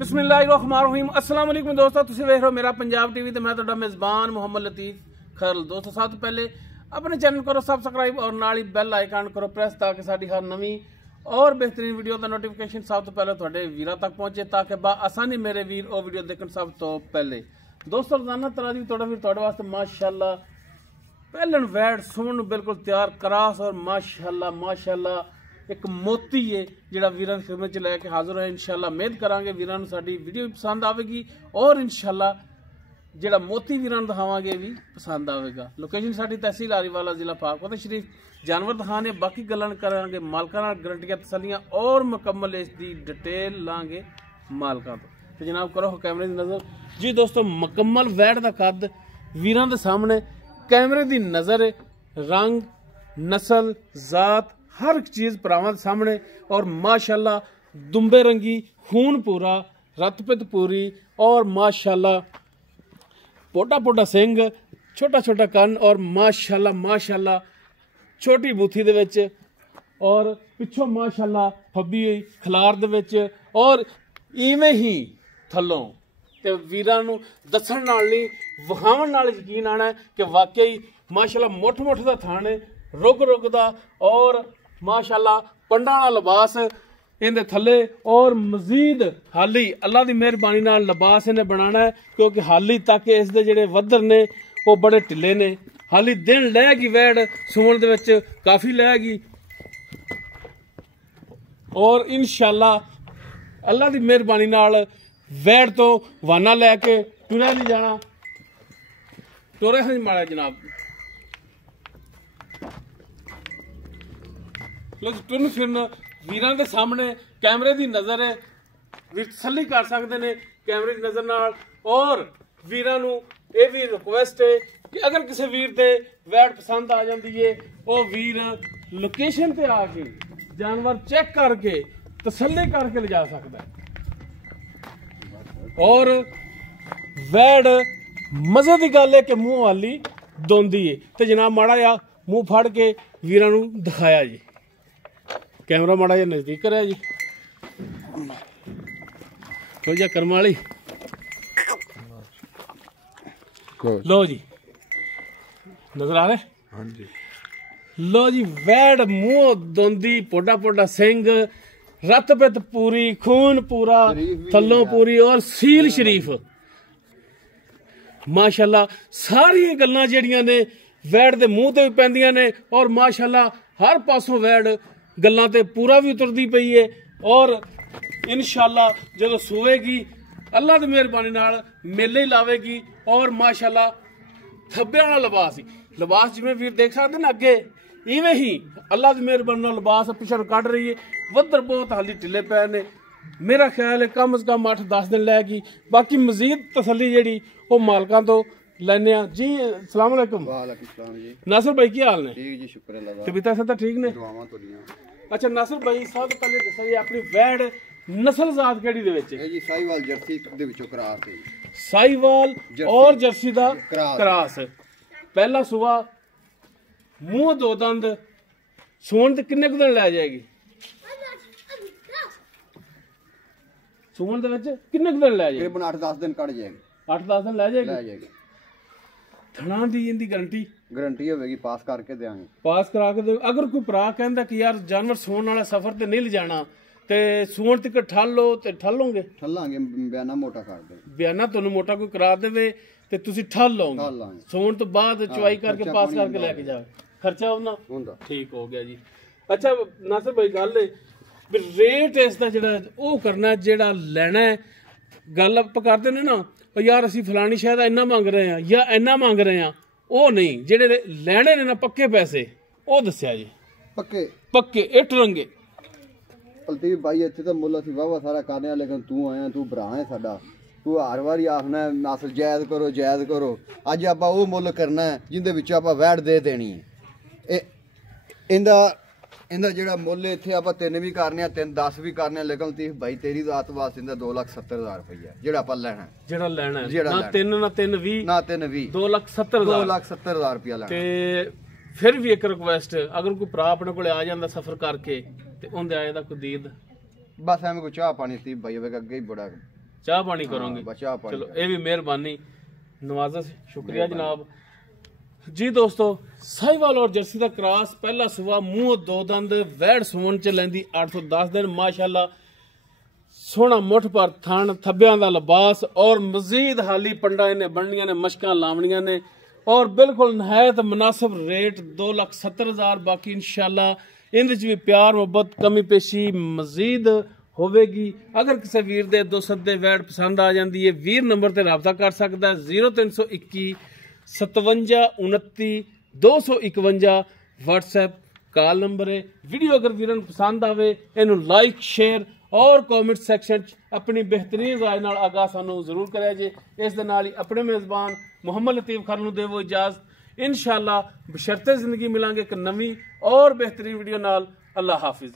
बिस्मिल्लाहिर्रहमानिर्रहीम अस्सलाम वालेकुम दोस्तों, तुसीं वेख रहे हो मेरा पंजाब टीवी ते मैं तुहाडा मेज़बान मोहम्मद लतीफ़ खरल। दोस्तों सब तो पहले अपने चैनल करो सब्सक्राइब और नाल ही बैल आइकन करो प्रेस ताकि साडी हर नवी और बेहतरीन वीडियो का नोटिफिकेशन सब तो पहले तुहाडे वीरां तक पहुंचे ताकि आसानी मेरे वीर वो वीडियो देखण सब तो पहले। दोस्तों रोजाना तरह की तुहाडा वीर तुहाडे वास्ते माशाअल्लाह पहलन वैड सुन बिल्कुल तैयार करास और माशाअल्लाह एक मोती है जिहड़ा वीरां दी खिदमत च लैके हाजिर है। इंशाअल्लाह उम्मीद करांगे वीरां नूं साडी वीडियो भी पसंद आवेगी और इंशाअल्लाह जिहड़ा मोती वीरां नूं दिखावांगे भी पसंद आवेगा। लोकेशन साडी तहसील आरीवाला जिला पाकपत शरीफ। जानवर दिखाने बाकी गल्लां करांगे मालकां नाल गारंटियां तसल्लियां और मुकम्मल इसदी डिटेल लांगे मालकां तो जनाब करो कैमरे की नज़र जी। दोस्तों मुकम्मल वैड का कद वीरां दे सामने कैमरे की नज़र रंग नस्ल जात हर एक चीज़ भरावां दे सामने और माशाअल्लाह दुंबे रंगी खून पूरा रतपित पूरी और माशाअल्लाह पोटा पोटा सिंग छोटा छोटा कन और माशाअल्लाह छोटी बूथी दे विच और पिछों माशाअल्लाह फब्बी हुई खलार दे विच और इवें ही थल्लों ते वीरां नूं दस्सण नाल नहीं विखावण नाल यकीन आना है कि वाकई माशाअल्लाह मुठ मुठ दा थान है रुग दा और माशाअल्लाह पंडा वाला लिबास इहदे थल्ले और मजीद हाली अल्लाह दी मेहरबानी नाल लिबास इन्हें बनाना है क्योंकि हाली तक इसदे जिहड़े वद्दर ने वो बड़े ढिले ने। हाली दिन लैगी वैड सूण दे विच काफ़ी लैगी और इंशाअल्लाह अल्लाह दी मेहरबानी नाल वैड तो वाना लैके टुरिया नहीं जाना टोरे हाँ माड़ा जनाब टुरन फिरन वीरां दे सामने कैमरे की नज़र है वीर तसल्ली कर सकते हैं कैमरे की नज़र नाल। और वीरां नूं ये भी रिक्वेस्ट है कि अगर किसी वीर दे वैड पसंद आ जाती है वो वीर लोकेशन ते आके जानवर चेक करके तसल्ली करके ले जा सकता है और वैड मजे की गल है कि मुंह वाली दोंदी है तो जनाब माड़ा या मुंह फड़ के वीरां नूं दिखाया जी। कैमरा माड़ा जा नजदीक करा जी हो जा कर्म वाली लो जी नजर आ रहे हाँ जी। लो जी वैड मुंह दोंदी पोटा पोटा सिंग रत पित पूरी खून पूरा थल्लों पूरी और सील शरीफ माशाअल्लाह सारिया गल्लां जिहड़ियां ने वैड दे मुंह ते भी पैंदियां ने और माशाअल्लाह हर पासों वैड गल्लां ते पूरा भी उतरदी पई है और इंशाअल्लाह जदों सोएगी अल्लाह दी मेहरबानी नाल मेले ही लावेगी और माशाअल्लाह थब्बे वाला लिबास जिवें वीर देख सकते ना अगे इवें ही अल्लाह दी मेहरबानी नाल लिबास पिछड़ कढ़ रही है। वद्दर बहुत हाली ढिले पै ने मेरा ख्याल है कम अज कम 8-10 दिन लैगी बाकी मजीद तसल्ली जिहड़ी वो मालकां तो लैने जी। अस्सलाम वालेकुम। वालेकुम सलाम जी। नासिर भाई की हाल ने? ठीक जी शुक्र अल्लाह दा। तबीयत सब ठीक ने? दुआवां तोड़ियां। अच्छा नासिर भाई सब तो पहले दस्सो जी अपनी वैड नस्ल जात केड़ी दे विच? जी साहिवाल जर्सी दे विचों क्रॉस है। साहिवाल और जर्सी दा क्रॉस पहला सुआ मुंह दो दंद सूण ते किन्ने दिन लै जाएगी? सूण दे विच किन्ने दिन लै जाएगी? तकरीबन 8-10 दिन कट जाएगी। 8-10 दिन लै जाएगी। थणा दी इनदी गारंटी होगी पास करके देंगे पास करा के दे। अगर कोई भरा कहता कि यार जानवर सूण वाला सफर ते नहीं ले जाना ते सूण तक ठल लो ते ठलोगे ठलांगे बयाना मोटा कर दे बयाना तुहानू मोटा कोई करा देवे ते तुसी ठल लोगे सूण तो बाद चवाई करके पास करके लेके जाओ खर्चा होना ठीक हो गया जी। अच्छा नासिर भाई गल है रेट इसका जिहड़ा वो करना जिहड़ा लैना है गल आप करते ने ना यार असी फलानी शायद इन्ना मंग रहे हैं या इन्ना मंग रहे हैं वो नहीं जेडे लैने ने ना पक्के पैसे वो दस्या जी पक्के इट रंगे कुलदीप भाई इत्थे तो मुल असीं वाहवा सारा करने लेकिन तू आया तू भरा है साडा तू हर वारी आखना नस्ल जायज़ करो अज आपां वो मुल करना है जिंदे विच आपां वैड दे देनी है इंदा जिहड़ा मुल इत्थे आपां 3 भी करने 3-10 भी करने लेकिन लतीफ भाई तेरी जात वास्ते इंदा 2,70,000 रुपया जिहड़ा आपां लैना ना 3 ना 20 2,70,000 रुपया लेना ते फिर भी एक रिक्वेस्ट अगर कोई भरा अपने कोले आ जांदा सफर करके ते उंदे आए दा कोई दीद बस एवं कोई चाह पानी ती भाई अगे ही बड़ा ਚਾਹ ਪਾਣੀ ਕਰੋਗੇ। बचा पानी चलो ये भी मेहरबानी, नवाजा से शुक्रिया जनाब जी। दोस्तों साहिवाल और जर्सी का क्रॉस पहला सुबह मूंह दो दंद वैड़ सुवन च लैंदी 8 ਤੋਂ 10 दिन माशाअल्लाह सोहना मुठ पर थन थब्बियां दा लिबास और मजीद हाली पंडा इन्हें बननियां ने मशकां लावनियां ने और बिल्कुल नहायत मुनासिब रेट 2,70,000। बाकी इंशाअल्लाह इंदे च भी प्यार मुहब्बत कमी पेशी मजीद होवेगी। अगर किसी वीर दे 200 दे वैड़ पसंद आ जाती है वीर नंबर ते रब्ता कर सकता है 0321 57 29 251 व्हाट्सएप कॉल नंबर है। वीडियो अगर वीरन पसंद आवे इनू लाइक शेयर और कॉमेंट सैक्शन अपनी बेहतरीन राय नाल आगाह सानू जरूर करिया जे। इस दे नाल ही अपने मेज़बान मुहम्मद लतीफ खर नू देवो इजाज़त। इंशाअल्लाह बशर्ते जिंदगी मिलांगे एक नवी और बेहतरीन वीडियो नाल। अल्लाह हाफिज।